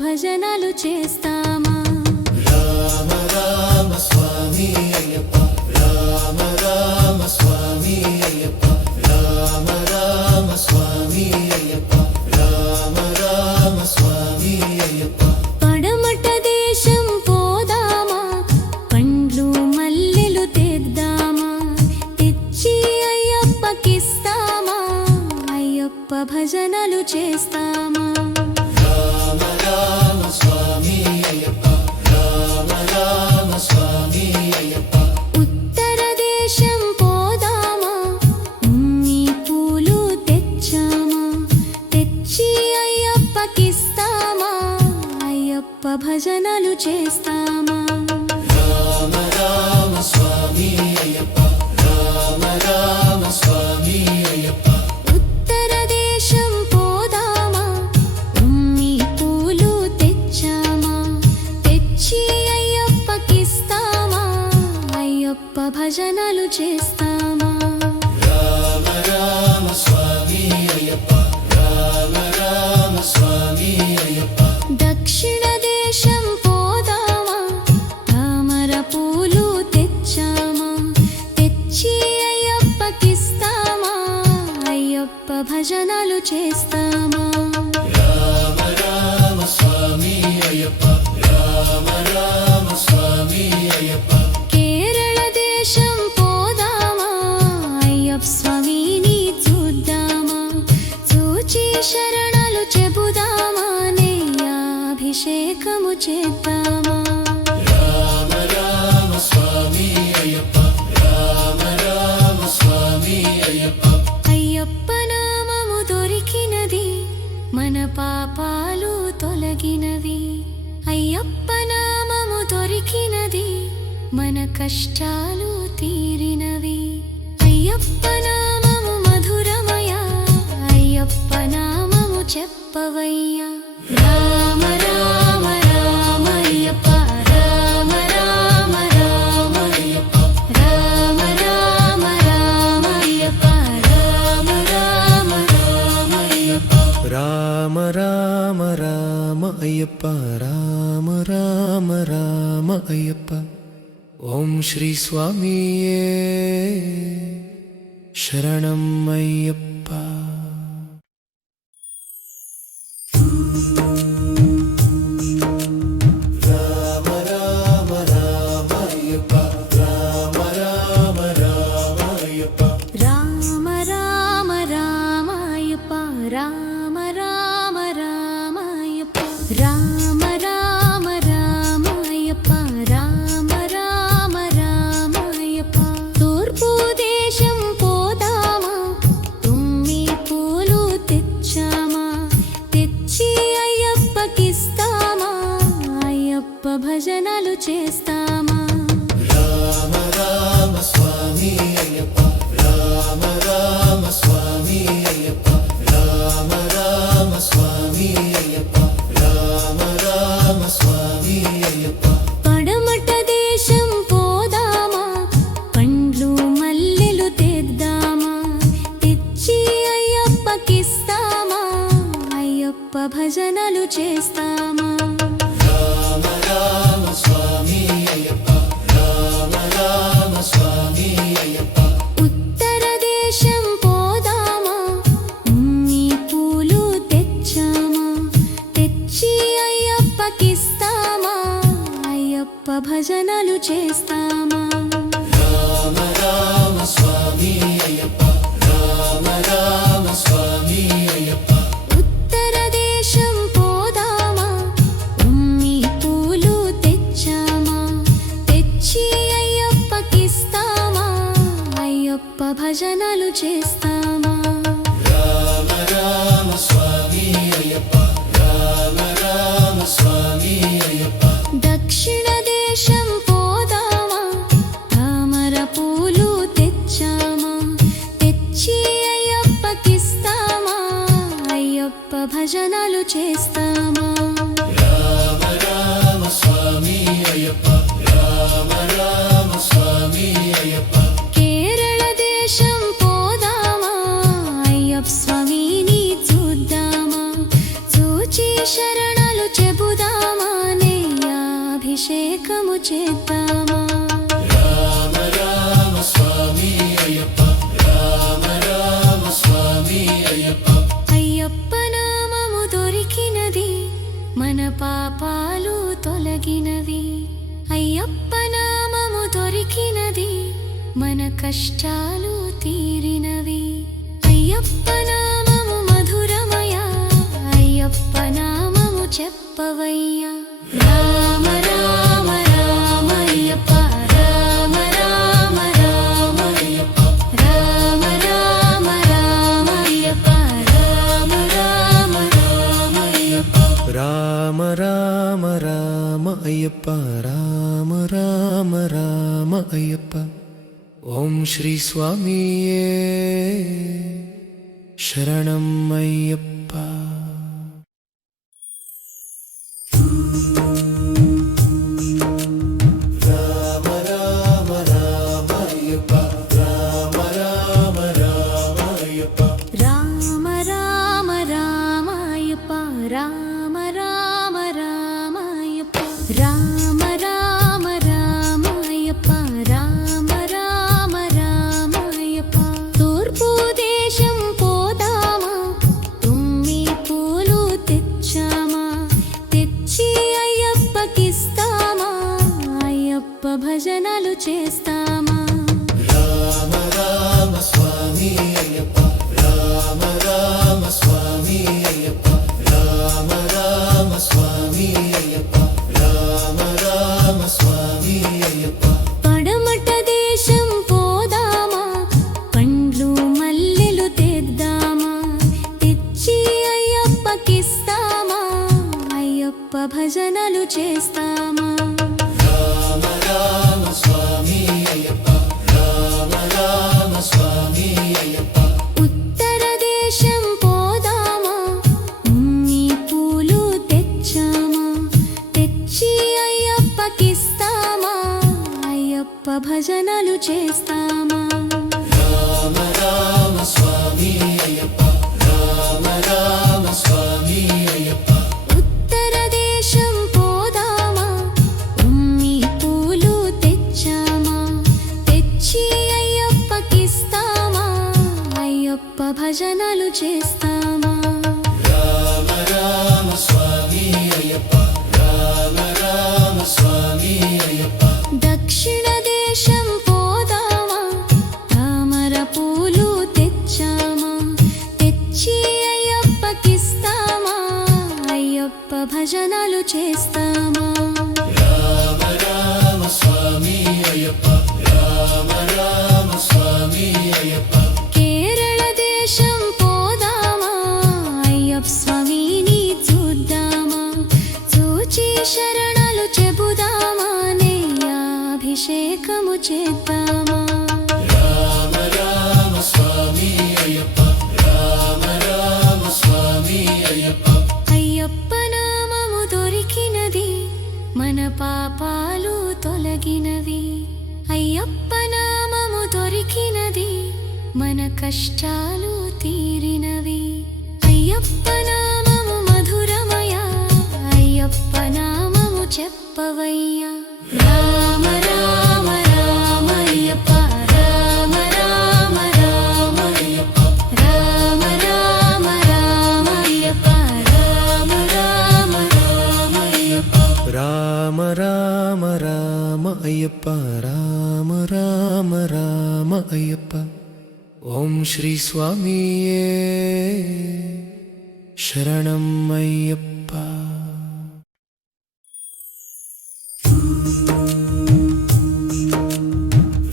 భజనలు చేస్తామా? రామ రామ స్వామి అయ్యప్ప, రామ రామ స్వామి అయ్యప్ప, రామ రామ స్వామి అయ్యప్ప, రామ రామ స్వామి అయ్యప్ప. పడమట దేశం పోదామా, పండ్లు మల్లెలు తెద్దామా, తెచ్చి అయ్యప్పకిస్తామా, అయ్యప్ప భజనలు చేస్తామా? రామ రామ స్వామి అయ్యప్ప, రామ రామ స్వామి అయ్యప్ప. ఉత్తర దేశం పోదామా, పూలు తెచ్చామా, తెచ్చి అయ్యప్పకిస్తామా, అయ్యప్ప భజనలు చేస్తామా? రామ రామ స్వామి అయ్యప్ప, రామ రామ స్వామి అయ్యప్ప. ఉత్తర దేశం పోదామా, పూలు తెచ్చామా, తెచ్చి అయ్యప్పకిస్తామా, అయ్యప్ప భజనలు చేస్తామా? రామ రామ స్వామి అయ్యప్ప, రామ రామ స్వామి అయ్యప్ప. దక్షిణ దేశం పోదామా, తామర పూలు తెచ్చామా, తెచ్చి అయ్యప్పకిస్తామా, అయ్యప్ప భజనలు చేస్తామా? రామ రామ స్వామి అయ్యప్ప, రామ రామ స్వామి అయ్యప్ప. కేరళ దేశం పోదామా, అయ్యప్ప స్వామిని చూద్దామా, చూచి శరణాలు చెబుదామా, అభిషేకము చేద్దామా? రామ రామ స్వామి అయ్యప్ప, రామ రామ స్వామి అయ్యప్ప. అయ్యప్ప నామము దొరికినది, మన పాపాలు తొలగినవి. అయ్యప్ప నామము దొరికినది, మన కష్టాలు తీరినవి. అయ్యప్ప నామము మధురమయ, అయ్యప్ప నామము చెప్పవయ్యా. రామ రామ రామ అయ్యప్ప, రామ రామ రామ అయ్యప్ప, రామ రామ రామ అయ్యప్ప, రామ రామ రామ అయ్యప్ప. రామ రామ రామ అయ్యప్ప, రామ రామ రామ అయ్యప్ప. ఓం శ్రీ స్వామియే శరణం అయ్యప్ప. రామ రామ రామ అయ్యప్ప, రామ రామ రామ అయ్యప్ప. రామ రామ రామ అయ్యప్ప, రామ రామ రామ అయ్యప్ప, రామ రామ రామ అయ్యప్ప, రామ రామ రామ అయ్యప్ప. తూర్పు దేశం పోదామా, పూలు తెచ్చామా, తెచ్చి అయ్యప్పకిస్తామా, అయ్యప్ప భజనలు చేస్తామా? రామ రామ స్వామి అయ్యప్ప, రామ రామ స్వామి అయ్యప్ప, రామ రామ స్వామి అయ్యప్ప, రామ రామ స్వామి అయ్యప్ప. పడమట దేశం పోదామా, పండ్లు మల్లెలు తెద్దామా, తెచ్చి అయ్యప్పకిస్తామా, అయ్యప్ప భజనలు చేస్తామా? రామ రామ స్వామి అయ్యప్ప, రామ రామ స్వామి అయ్యప్ప. ఉత్తర దేశం పోదామా, పూలు తెచ్చామా, తెచ్చి అయ్యప్పకిస్తామా, అయ్యప్ప భజనలు చేస్తామా? రామ రామ స్వామి అయ్యప్ప, రామ రామ స్వామి అయ్యప్ప. ఉత్తర దేశం పోదామా, పూలు తెచ్చామా, అయ్యప్ప భజనలు చేస్తామా రామ రామ స్వామి అయ్యప్ప రామ రామ స్వామి అయ్యప్ప కేరళ దేశం పోదామా అయ్యప్ప స్వామిని చూద్దామా చూచి శరణాలు చెబుదామా అభిషేకము చేద్దామా రామ రామ స్వామి అయ్యప్ప రామ రామ స్వామి అయ్యప్ప అయ్యప్ప నామము దొరికినది మన పాపాలు తొలగినవి అయ్యప్ప నామము దొరికినది మన కష్టాలు తీరినవి అయ్యప్ప నామము మధురమయ అయ్యప్ప నామము చెప్పవయ్యా రామ రామ రామ అయ్యప్ప రామ రామ రామ అయ్యప్ప రామ రామ రామ అయ్యప్ప రామ రామ రామ అయ్యప్ప రామ రామ రామ అయ్యప్ప రామ రామ రామ అయ్యప్ప ఓం శ్రీ స్వామియే శరణం అయ్యప్ప రామ రామ రామ అయ్యప్ప రామ రామ రామ అయ్యప్ప రామ రామ రామ అయ్యప్ప రామ రామ రామ అయ్యప్ప రామ రామ రామ అయ్యప్ప రామ రామ రామ అయ్యప్ప తూర్పు దేశం పోదామా తుమ్మి పూలు తెచ్చామా తెచ్చి అయ్యప్పకిస్తామా అయ్యప్ప భజనలు చేస్తామా రామ రామ స్వామి అయ్యప్ప రామ రామ స్వామి అయ్యప్ప రామ రామ స్వామి అయ్యప్ప రామ రామ స్వామి అయ్యప్ప పడమట దేశం పోదామా పండ్లు మల్లెలు తెద్దామా తెచ్చి అయ్యప్పకిస్తామా అయ్యప్ప భజనలు చేస్తామా రామ రామ స్వామి అయ్యప్ప రామ రామ స్వామి అయ్యప్ప ఉత్తర దేశం పోదామా ఉమ్మి పూలు తెచ్చామా తెచ్చి అయ్యప్పకిస్తామా అయ్యప్ప భజనలు చేస్తామా రామ రామ స్వామి అయ్యప్ప రామ రామ స్వామి అయ్యప్ప ఉత్తర దేశం పోదామా ఉమ్మి పూలు తెచ్చామా తెచ్చి అయ్యప్పకిస్తామా అయ్యప్ప భజనలు చేస్తామా రామ రామ స్వామి అయ్యప్ప రామ రామ స్వామి అయ్యప్ప దక్షిణ దేశం పోదామా తామర పూలు తెచ్చామా తెచ్చి అయ్యప్పకిస్తామా అయ్యప్ప భజనలు చేస్తామా రామ రామ స్వామి అయ్యప్ప రామ రామ స్వామి అయ్యప్ప కేరళ దేశం పోదామా అయ్యప్ప స్వామిని చూద్దామా చూచి శరణాలు చెబుదామా అభిషేకము చేద్దామా రామ రామ స్వామి అయ్యప్ప రామ రామ స్వామి అయ్యప్ప అయ్యప్ప నామము దొరికినది మన పాపాలు తొలగినవి అయ్యప్ప నామము దొరికినది మన కష్టాలు తీరినవి అయ్యప్ప నామము మధురమయ అయ్యప్ప నామము చెప్పవయ్యా రామ రామ రామ అయ్యప్ప రామ రామ రామ అయ్యప్ప రామ రామ రామ అయ్యప్ప రామ రామ రామ అయ్యప్ప రామ రామ రామ అయ్యప్ప రామ రామ రామ అయ్యప్ప ఓం శ్రీ స్వామియే శరణం అయ్యప్ప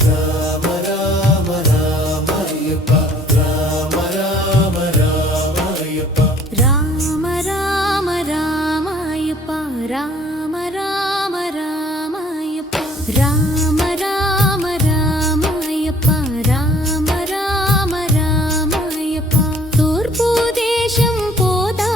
రామ రామ రామ అయ్యప్ప రామ రామ రామ అయ్యప్ప రామ రామ రామ అయ్యప్ప రామ రామ రామ అయ్యప్ప రామ రామ రామ అయ్యప్ప రామ రామ రామ అయ్యప్ప తూర్పు దేశం పోదా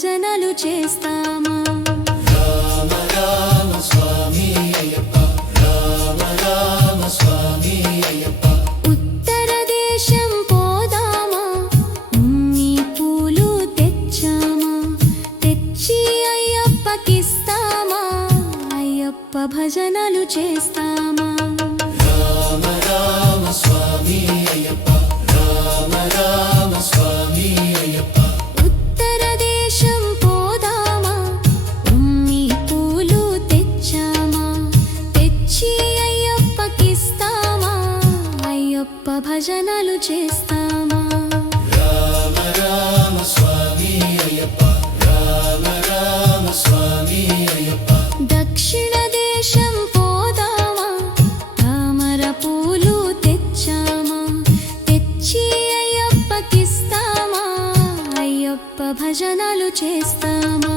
భజనలు చేస్తామా రామ రామ స్వామి అయ్యప్ప రామ రామ స్వామి అయ్యప్ప ఉత్తర దేశం పోదామా ఉన్ని పూలు తెచ్చామా తెచ్చి అయ్యప్పకిస్తామా అయ్యప్ప భజనలు చేస్తామా రామ రామ స్వామి అయ్యప్ప రామ రామ స్వామి అయ్యప్ప ఉత్తర దేశం పోదామా ఉన్ని పూలు తెచ్చామా తెచ్చి అయ్యప్పకిస్తామా అయ్యప్ప భజనలు చేస్తామా రామ రామ స్వామి అయ్యప్ప రామ రామ స్వామి అయ్యప్ప దక్షిణ దేశం పోదామా తామర పూలు తెచ్చామా తెచ్చి అయ్యప్పకిస్తామా అయ్యప్ప భజనలు చేస్తామా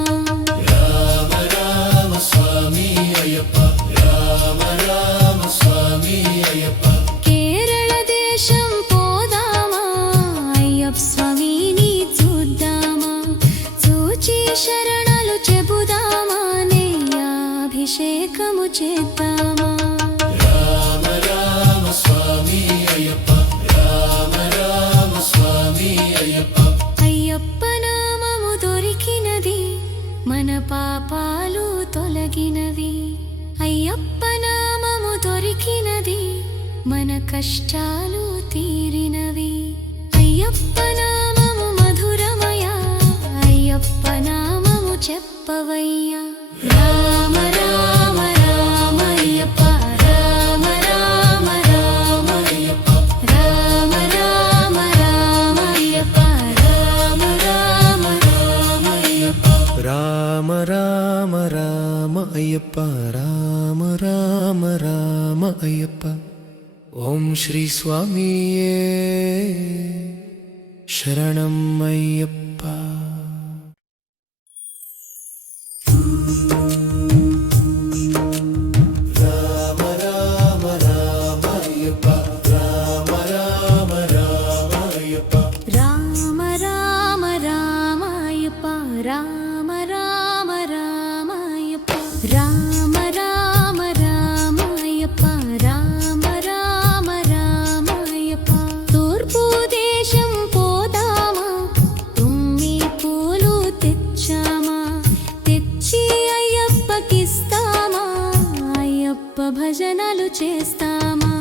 రామ రామ స్వామి అయ్యప్ప రామ రామ స్వామి అయ్యప్ప కేరళ దేశం పోదామా అయ్యప్ప స్వామిని చూద్దామా చూచి శరణాలు చెబుదామా అభిషేకము చేద్దామా రామ రామ స్వామి అయ్యప్ప రామ రామ స్వామి అయ్యప్ప అయ్యప్ప నామము దొరికినది మన పాపాలు తొలగినవి అయ్యప్ప నామము దొరికినది మన కష్టాలు తీరినవి అయ్యప్ప నామము మధురమయ అయ్యప్ప నామము చెప్పవయ్యా రామ రామ రామ అయ్యప్ప రామ రామ రామ అయ్యప్ప రామ రామ రామ అయ్యప్ప రామ రామ రామ అయ్యప్ప రామ రామ రామ అయ్యప్ప రామ రామ రామ అయ్యప్ప ఓం శ్రీ స్వామియే శరణం అయ్యప్ప రామ రామ రామ అయ్యప్ప రామ రామ రామ అయ్యప్ప రామ రామ రామ అయ్యప్ప రామ రామ రామ అయ్యప్ప రామ రామ రామ అయ్యప్ప రామ రామ రామ అయ్యప్ప తూర్పు దేశం పోదామా తుమ్మి పూలు తెచ్చామా తెచ్చి అయ్యప్పకిస్తామా అయ్యప్ప భజనలు చేస్తామా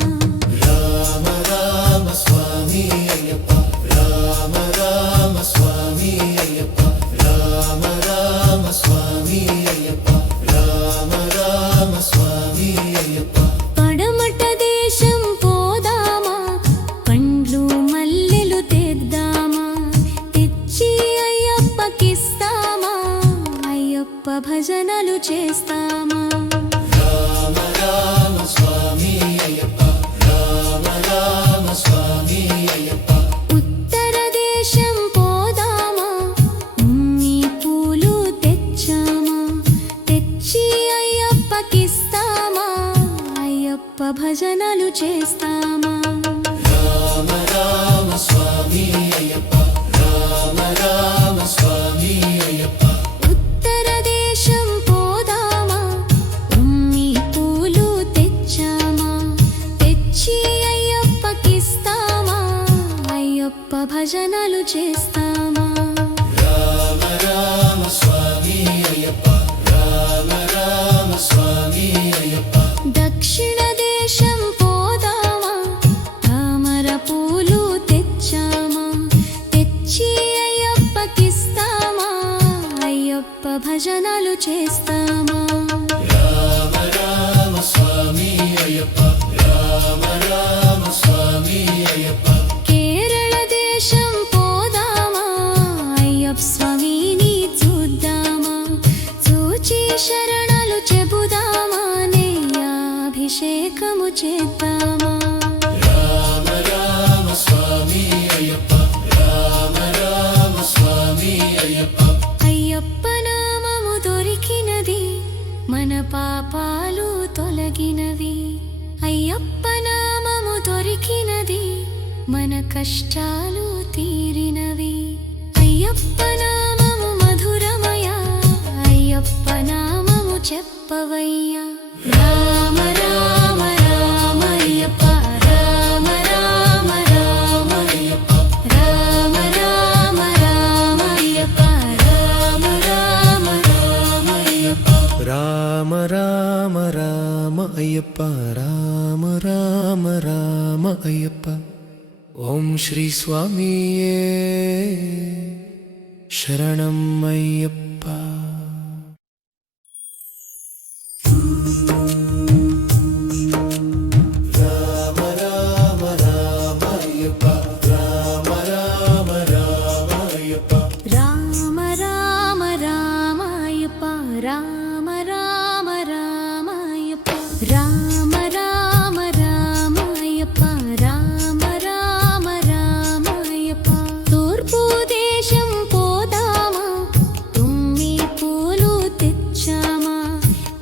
రామ రామ స్వామి అయ్యప్ప రామ రామ స్వామి అయ్యప్ప రామ రామ స్వామి అయ్యప్ప రామ రామ స్వామి అయ్యప్ప పడమట దేశం పోదామా పండ్లు మల్లెలు తెద్దామా తెచ్చి అయ్యప్పకిస్తామా అయ్యప్ప భజనలు చేస్తామా రామ రామ స్వామి అయ్యప్ప రామ రామ స్వామి అయ్యప్ప ఉత్తర దేశం పోదామా ఉన్ని పూలు తెచ్చామా తెచ్చి అయ్యప్పకిస్తామా అయ్యప్ప భజనలు చేస్తామా రామ రామ స్వామి అయ్యప్ప రామ రామ స్వామి అయ్యప్ప ఉత్తర దేశం పోదామా ఉన్ని పూలు తెచ్చామా తెచ్చి అయ్యప్పకిస్తామా అయ్యప్ప భజనలు చేస్తామా రామ రామ స్వామి అయ్యప్ప రామ రామ స్వామి అయ్యప్ప దక్షిణ దేశం పోదామా తామర పూలు తెచ్చామా తెచ్చి అయ్యప్పకిస్తామా అయ్యప్ప భజనలు చేస్తామా రామ రామ స్వామి అయ్యప్ప రామ రామ స్వామి అయ్యప్ప కేరళ దేశం పోదామా అయ్యప్ప స్వామిని చూద్దామా చూచి శరణాలు చెబుదామా అభిషేకము చేద్దామా రామ రామ స్వామి అయ్యప్ప రామ రామ స్వామి అయ్యప్ప అయ్యప్ప నామము దొరికినది మన పాపాలు తొలగినవి అయ్యప్ప నామము దొరికినది మన కష్టాలు తీరినవి అయ్యప్ప నామము మధురం అయ్యప్ప నామము చెప్పవయ్యా రామ రామ రామ అయ్యప్ప రామ రామ రామ అయ్యప్ప రామ రామ రామ అయ్యప్ప రామ రామ రామ అయ్యప్ప రామ రామ రామ అయ్యప్ప రామ రామ రామ అయ్యప్ప ఓం శ్రీ స్వామియే శరణం అయ్యప్ప రామ రామ రామ అయ్యప్ప రామ రామ రామ అయ్యప్ప రామ రామ రామ అయ్యప్ప రామ రామ రామ అయ్యప్ప రామ రామ రామ అయ్యప్ప రామ రామ రామ అయ్యప్ప తూర్పు దేశం పోదామా తుమ్మి పూలు తెచ్చామా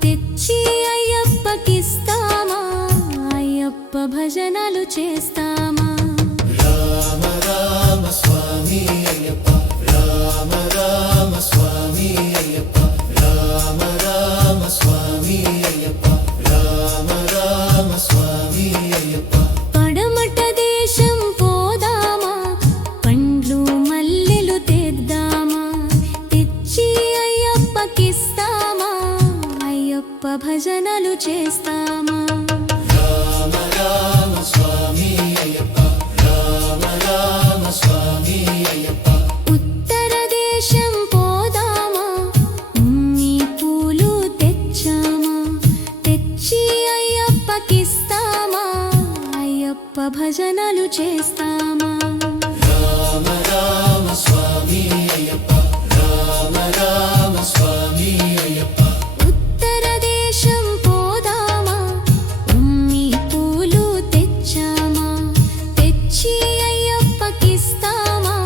తెచ్చి అయ్యప్పకిస్తామా అయ్యప్ప భజనలు చేస్తామా రామ రామ స్వామి అయ్యప్ప రామ రామ స్వామి అయ్యప్ప రామ రామ స్వామి అయ్యప్ప రామ రామ స్వామి అయ్యప్ప పడమట దేశం పోదామా పండ్లు మల్లెలు తెద్దామా తెచ్చి అయ్యప్పకిస్తామా అయ్యప్ప భజనలు చేస్తామా రామ రామ స్వామి అయ్యప్ప రామ రామ స్వామి అయ్యప్ప ఉత్తర దేశం పోదామా ఉమ్మి పూలు తెచ్చామా తెచ్చి అయ్యప్పకిస్తామా అయ్యప్ప భజనలు చేస్తామా రామ రామ స్వామి అయ్యప్ప రామ రామ స్వామి అయ్యప్ప ఉత్తర దేశం పోదామా ఉమ్మి పూలు తెచ్చామా తెచ్చి అయ్యప్పకిస్తామా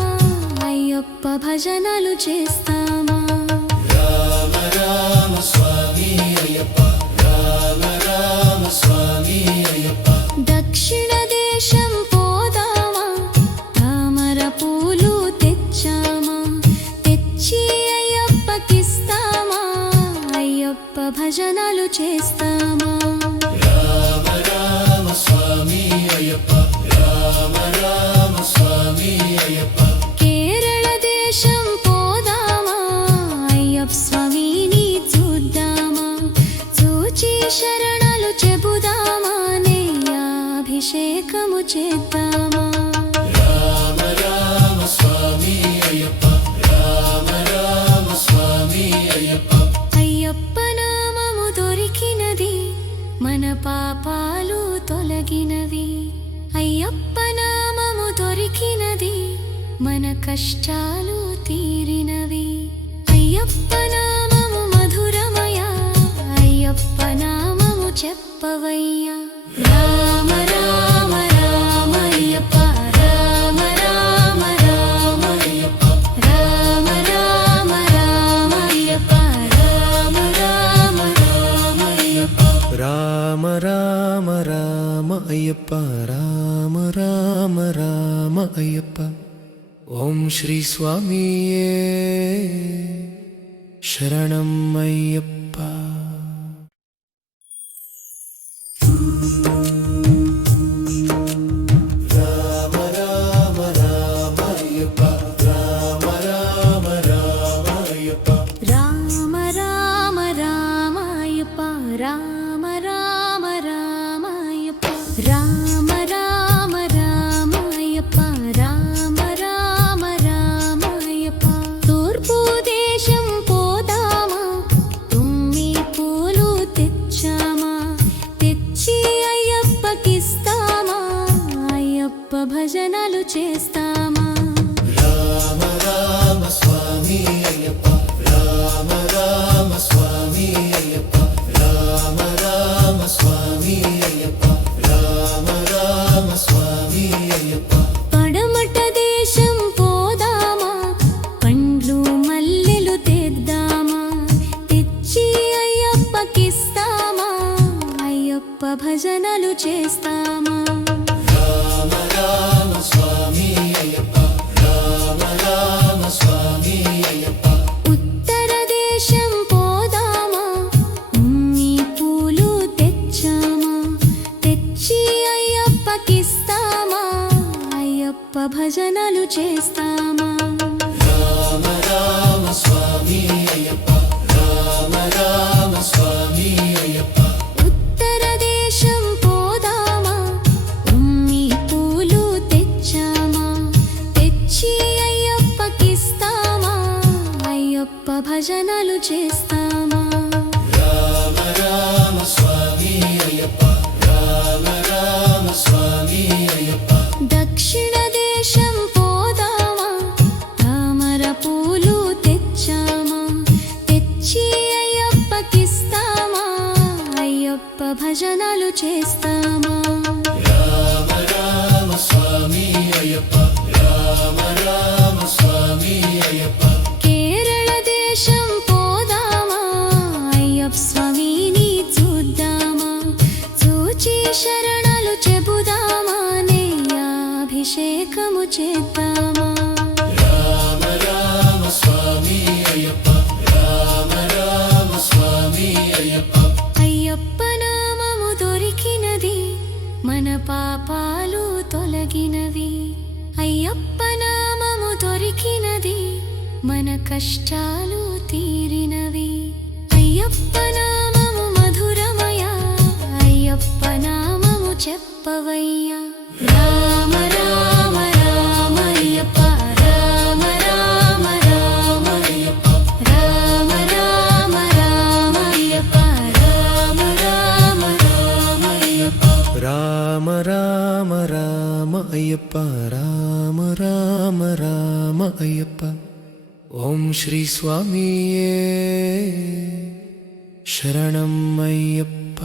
అయ్యప్ప భజనలు చేస్తామా రామ రామ స్వామి అయ్యప్ప రామ రామ స్వామి అయ్యప్ప దక్షిణ దేశం పోదామా తామర పూలు తెచ్చామా తెచ్చి అయ్యప్పకిస్తామా అయ్యప్ప భజనలు చేస్తామా రామ రామ స్వామి అయ్యప్ప రామ రామ స్వామి అయ్యప్ప కేరళ దేశం పోదామా అయ్యప్ప స్వామిని చూద్దామా చూచి శరణాలు చెబుదామా నెయ్యాభిషేకము చేద్దామా రామ రామ స్వామి అయ్యప్ప రామ రామ స్వామి అయ్యప్ప అయ్యప్ప నామము దొరికినది మన పాపాలు తొలగినవి అయ్యప్ప నామము దొరికినది మన కష్టాలు తీరినవి అయ్యప్ప నామము మధురమయ అయ్యప్ప నామము చెప్పవయ్యా రామ రామ రామ అయ్యప్ప రామ రామ రామ అయ్యప్ప రామ రామ రామ అయ్యప్ప రామ రామ రామ అయ్యప్ప రామ రామ రామ అయ్యప్ప రామ రామ రామ అయ్యప్ప ఓం శ్రీ స్వామియే శరణం అయ్యప్ప రామ రామ రామ అయ్యప్ప రామ రామ రామ అయ్యప్ప రామ రామ రామ అయ్యప్ప రామ రామ రామ అయ్యప్ప రామ రామ రామ అయ్యప్ప రామ రామ రామ అయ్యప్ప తూర్పు దేశం పోదామా తుమ్మి పూలు తెచ్చామా తెచ్చి అయ్యప్పకిస్తామా అయ్యప్ప భజనలు చేస్తామా రామ రామ స్వామి అయ్యప్ప రామ రామ స్వామి అయ్యప్ప రామ రామ స్వామి అయ్యప్ప రామ రామ స్వామి అయ్యప్ప పడమట దేశం పోదామా పండ్లు మల్లెలు తెద్దామా తెచ్చి అయ్యప్పకిస్తామా అయ్యప్ప భజనలు చేస్తామా రామ రామ స్వామి అయ్యప్ప రామ రామ స్వామి అయ్యప్ప ఉత్తర దేశం పోదామా అయ్యప్పకిస్తామా అయ్యప్ప భజనలు చేస్తామా రామ రామ స్వామి అయ్యప్ప రామ రామ స్వామి అయ్యప్ప ఉత్తర దేశం పోదామా ఉమ్మి పూలు తెచ్చామా తెచ్చి అయ్యప్పకిస్తామా అయ్యప్ప భజనలు చేస్తామా రామ రామ స్వామి అయ్యప్ప రామ రామ స్వామి అయ్యప్ప దక్షిణ దేశం పోదామా తామర పూలు తెచ్చామా తెచ్చి అయ్యప్పకిస్తామా అయ్యప్ప భజనలు చేస్తామా రామ రామ స్వామి అయ్యప్ప రామ రామ స్వామి అయ్యప్ప కేరళ దేశం పోదామా అయ్యప్ప స్వామిని చూద్దామా చూచి శరణాలు చెబుదామా అభిషేకము చేద్దామా రామ రామ స్వామి అయ్యప్ప రామ రామ స్వామి అయ్యప్ప అయ్యప్ప నామము దొరికినది మన పాపాలు తొలగినవి అయ్యప్ప నామము దొరికినది మన కష్టాలు తీరినవి అయ్యప్ప నామము మధురమయ అయ్యప్ప నామము చెప్పవయ్యా రామ రామ రామ అయ్యప్ప రామ రామ రామ అయ్యప్ప రామ రామ రామ అయ్యప్ప రామ రామ రామ అయ్యప్ప రామ రామ రామ అయ్యప్ప రామ రామ రామ అయ్యప్ప ఓం శ్రీ స్వామియే శరణం అయ్యప్ప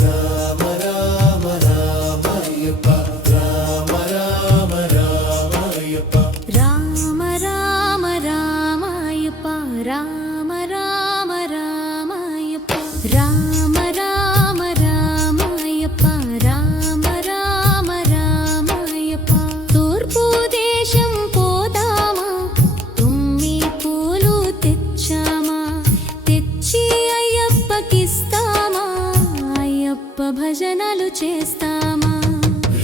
రామ రామ రామ అయ్యప్ప రామ రామ రామ అయ్యప్ప రామ రామ రామ అయ్యప్ప రామ రామ రామ అయ్యప్ప రామ రామ రామ అయ్యప్ప రామ రామ రామ అయ్యప్ప తూర్పు దేశం పోదామా తుమ్మి పూలు తెచ్చామా తెచ్చి అయ్యప్పకిస్తామా అయ్యప్ప భజనలు చేస్తామా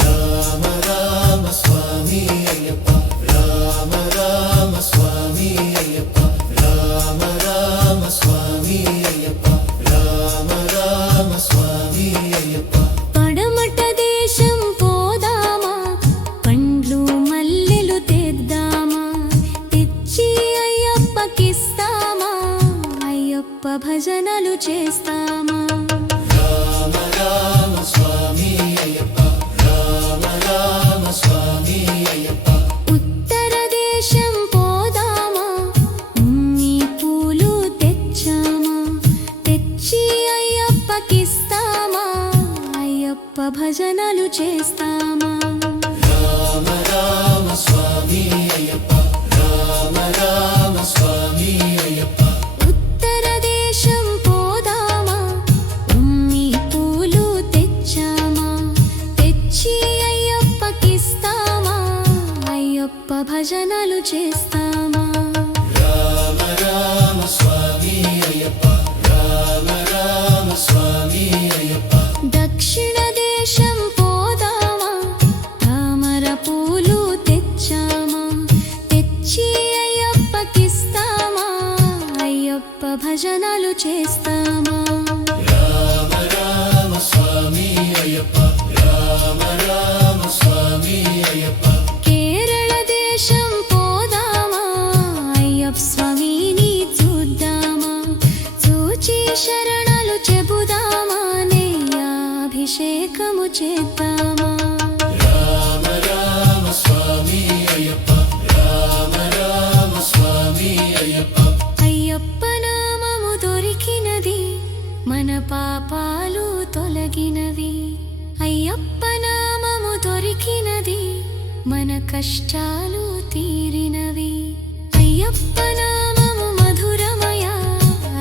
రామ రామ స్వామి అయ్యప్ప రామ రామ స్వామి అయ్యప్ప రామ రామ స్వామి అయ్యప్ప రామ రామ స్వామి అయ్యప్ప పడమట దేశం పోదామా పండ్లు మల్లెలు తెద్దామా తెచ్చి అయ్యప్పకిస్తామా అయ్యప్ప భజనలు చేస్తామా రామ రామ స్వామి అయ్యప్ప రామ రామ స్వామి అయ్యప్ప ఉత్తర దేశం పోదామా ఉమ్మి పూలు తెచ్చామా తెచ్చి అయ్యప్పకిస్తామా అయ్యప్ప భజనలు చేస్తామా రామ రామ స్వామి అయ్యప్ప రామ రామ స్వామి అయ్యప్ప ఉత్తర దేశం పోదామా ఉమ్మి పూలు తెచ్చామా తెచ్చి అయ్యప్పకిస్తామా అయ్యప్ప భజనలు చేస్తామా రామ రామ స్వామి అయ్యప్ప రామ రామ స్వామి అయ్యప్ప దక్షిణ దేశం పోదామా తామర పూలు తెచ్చామా తెచ్చి అయ్యప్పకిస్తామా అయ్యప్ప భజనలు చేస్తామా రామ రామ స్వామి అయ్యప్ప రామ రామ స్వామి అయ్యప్ప కేరళ దేశం పోదామా అయ్యప్ప స్వామిని చూద్దామా చూచి శరణాలు చెబుదామా అభిషేకము చేద్దామా రామ రామ స్వామి అయ్యప్ప రామ రామ స్వామి అయ్యప్ప అయ్యప్ప నామము దొరికినది మన పాపాలు తొలగినవి అయ్యప్ప నామము దొరికినది మన కష్టాలు తీరినవి అయ్యప్ప నామము మధురమయ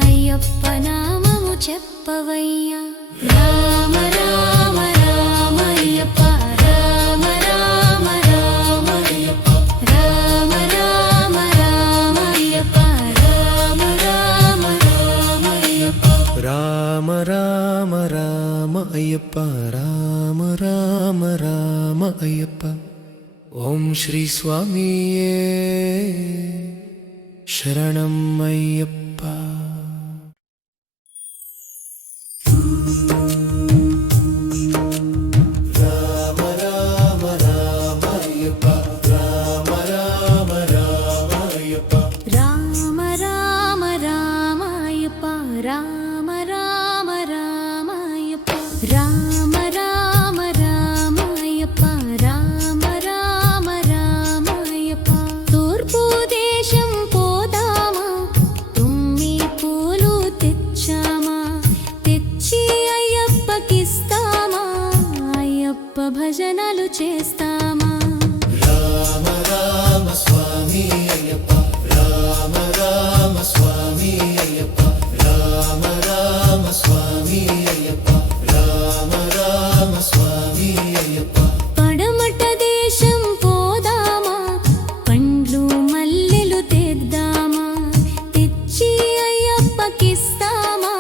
అయ్యప్ప నామము చెప్పవయ్యా రామ రామ రామ అయ్యప్ప రామ రామ రామ అయ్యప్ప రామ రామ రామ అయ్యప్ప రామ రామ రామ అయ్యప్ప రామ రామ రామ అయ్యప్ప రామ రామ రామ అయ్యప్ప ఓం శ్రీ స్వామియే శరణం అయ్యప్ప. రామ రామ రామ అయ్యప్ప రామ రామ రామ అయ్యప్ప రామ రామ రామాయప్ప రామ రామ రామాయప్ప రామ రామ రామాయప్ప రామ రామ రామాయప్ప తూర్పు దేశం పోదామా తుమ్మి పూలు తెచ్చామా తెచ్చి అయ్యప్పకిస్తామా అయ్యప్ప భజనలు చేస్తామా రామ రామ స్వామి అయ్యప్ప రామ రామ స్వామి అయ్యప్ప రామ రామ స్వామి అయ్యప్ప రామ రామ స్వామి అయ్యప్ప పడమట దేశం పోదామా పండ్లు మల్లెలు తెద్దామా తెచ్చి అయ్యప్పకిస్తామా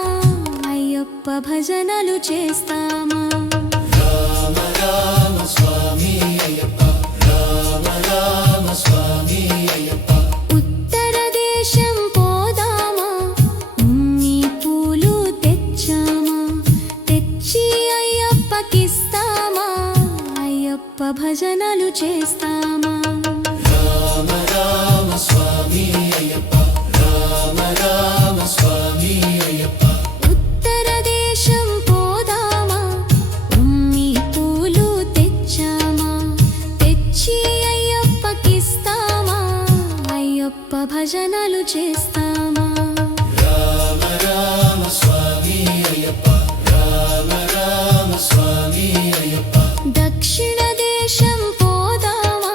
అయ్యప్ప భజనలు చేస్తామా రామ రామ స్వామి అయ్యప్ప రామ రామ స్వామి అయ్యప్ప ఉత్తర దేశం పోదామా ఉమ్మి పూలు తెచ్చామా తెచ్చి అయ్యప్పకిస్తామా అయ్యప్ప భజనలు చేస్తామా రామ రామ స్వామి అయ్యప్ప రామ రామ స్వామి అయ్యప్ప ఉత్తర దేశం పోదామా ఉమ్మి పూలు తెచ్చామా తెచ్చి అయ్యప్పకిస్తామా అయ్యప్ప భజనలు చేస్తామా రామ రామ స్వామి అయ్యప్ప రామ రామ స్వామి అయ్యప్ప దక్షిణ దేశం పోదామా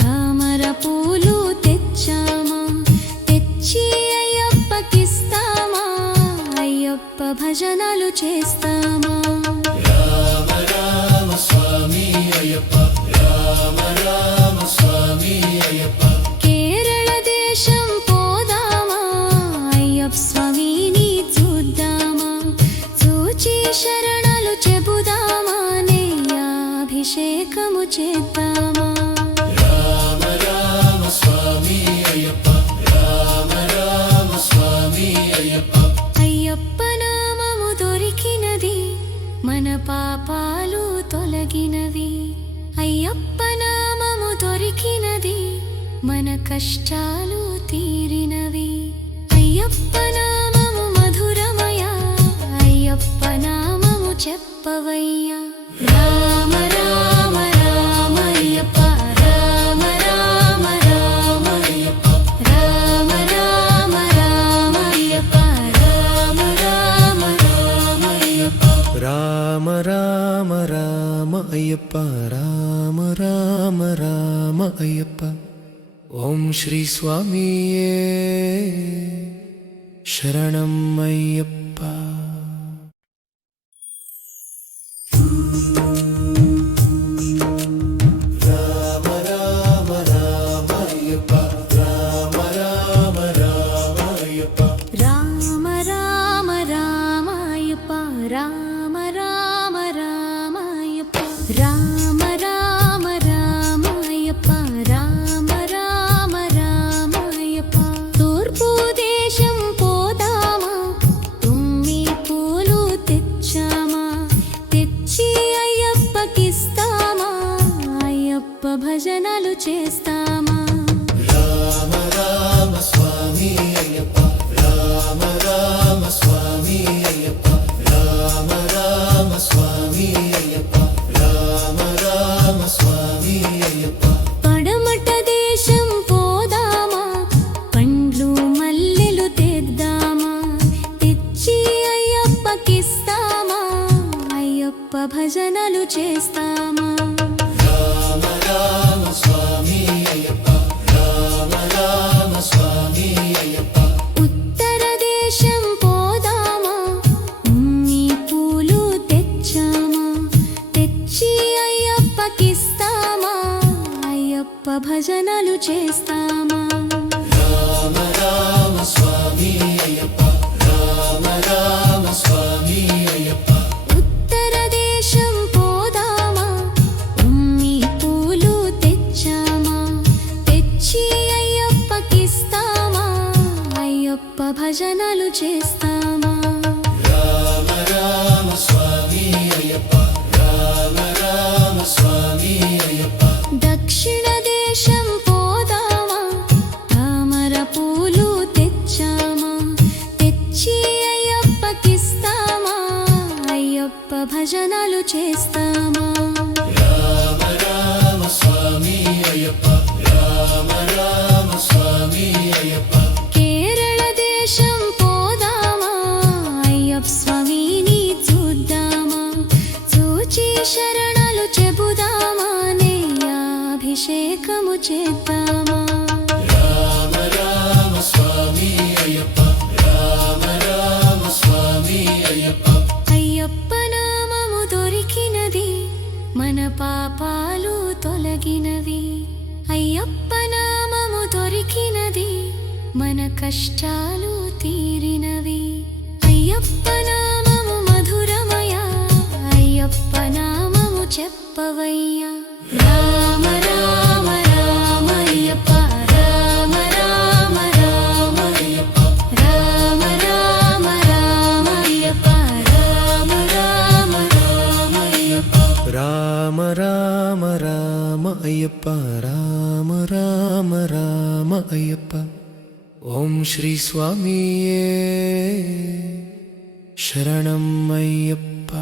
తామర పూలు తెచ్చామా తెచ్చి అయ్యప్పకిస్తామా అయ్యప్ప భజనలు చేస్తామా రామ రామ స్వామి అయ్యప్ప రామ రామ స్వామి అయ్యప్ప కేరళ దేశం పోదామా అయ్యప్ప స్వామిని చూద్దామా చూచి శరణాలు చెబుదామా నెయ్యాభిషేకము చేద్దామా రామ రామ స్వామి అయ్యప్ప రామ రామ స్వామి అయ్యప్ప అయ్యప్ప నామము దొరికినది మన పాపాలు తొలగినవి అయ్యప్ప నామము దొరికినది మన కష్టాలు తీరినవి అయ్యప్ప నామము మధురమయ అయ్యప్ప నామము చెప్పవయ్యా రామ రామ రామయ్యప్ప రామ రామ రామయ్యప్ప రామ రామ రామయ్యప్ప రామ రామ రామయ్యప్ప రామ రామ రామ అయ్యప్ప రామ రామ రామ అయ్యప్ప ఓం శ్రీ స్వామియే శరణం అయ్యప్ప. రామ రామ రామ అయ్యప్ప రామ రామ రామ అయ్యప్ప రామ రామ రామాయప్ప రామ రామ రామాయప్ప రామ రామ రామాయప్ప రామ రామ రామాయప్ప తూర్పు దేశం పోదామా తుమ్మి పూలు తెచ్చామా తెచ్చి అయ్యప్పకిస్తామా అయ్యప్ప భజనలు చేస్తామా రామ రామ స్వామి అయ్యప్ప రామ రామ స్వామి అయ్యప్ప రామ రామ స్వామి అయ్యప్ప రామ రామ స్వామి అయ్యప్ప పడమట దేశం పోదామా పండ్లు మల్లెలు తెద్దామా తెచ్చి అయ్యప్పకిస్తామా అయ్యప్ప భజనలు చేస్తామా రామ రామ స్వామి అయ్యప్ప రామ రామ స్వామి అయ్యప్ప ఉత్తర దేశం పోదామా ఉమ్మి పూలు తెచ్చామా తెచ్చి అయ్యప్పకిస్తామా అయ్యప్ప భజనలు చేస్తామా రామ రామ స్వామి అయ్యప్ప రామ రామ చేస్తామా రామ రామ స్వామి అయ్యప్ప రామ రామ స్వామి అయ్యప్ప దక్షిణ దేశం పోదామా తామర పూలు తెచ్చామా తెచ్చి అయ్యప్పకిస్తామా అయ్యప్ప భజనలు చేస్తామా రామ రామ స్వామి అయ్యప్ప రామ రామ స్వామి అయ్యప్ప కేరళ దేశం పోదామా అయ్యప్ప స్వామిని చూద్దామా చూచి శరణాలు చెబుదామా నెయ్యాభిషేకము చేద్దామా రామ రామ స్వామి అయ్యప్ప రామ రామ స్వామి అయ్యప్ప అయ్యప్ప నామము దొరికినది మన పాపాలు తొలగినవి అయ్యప్ప నామము దొరికినది మన కష్టాలు తీరినవి అయ్యప్ప నామము మధురమయ అయ్యప్ప నామము చెప్పవయ్యా రామ రామ రామ అయ్యప్ప రామ రామ రామ అయ్యప్ప రామ రామ రామ అయ్యప్ప రామ రామ రామ అయ్యప్ప రామ రామ రామ అయ్యప్ప రామ రామ రామ అయ్యప్ప ఓం శ్రీ స్వామియే శరణం అయ్యప్ప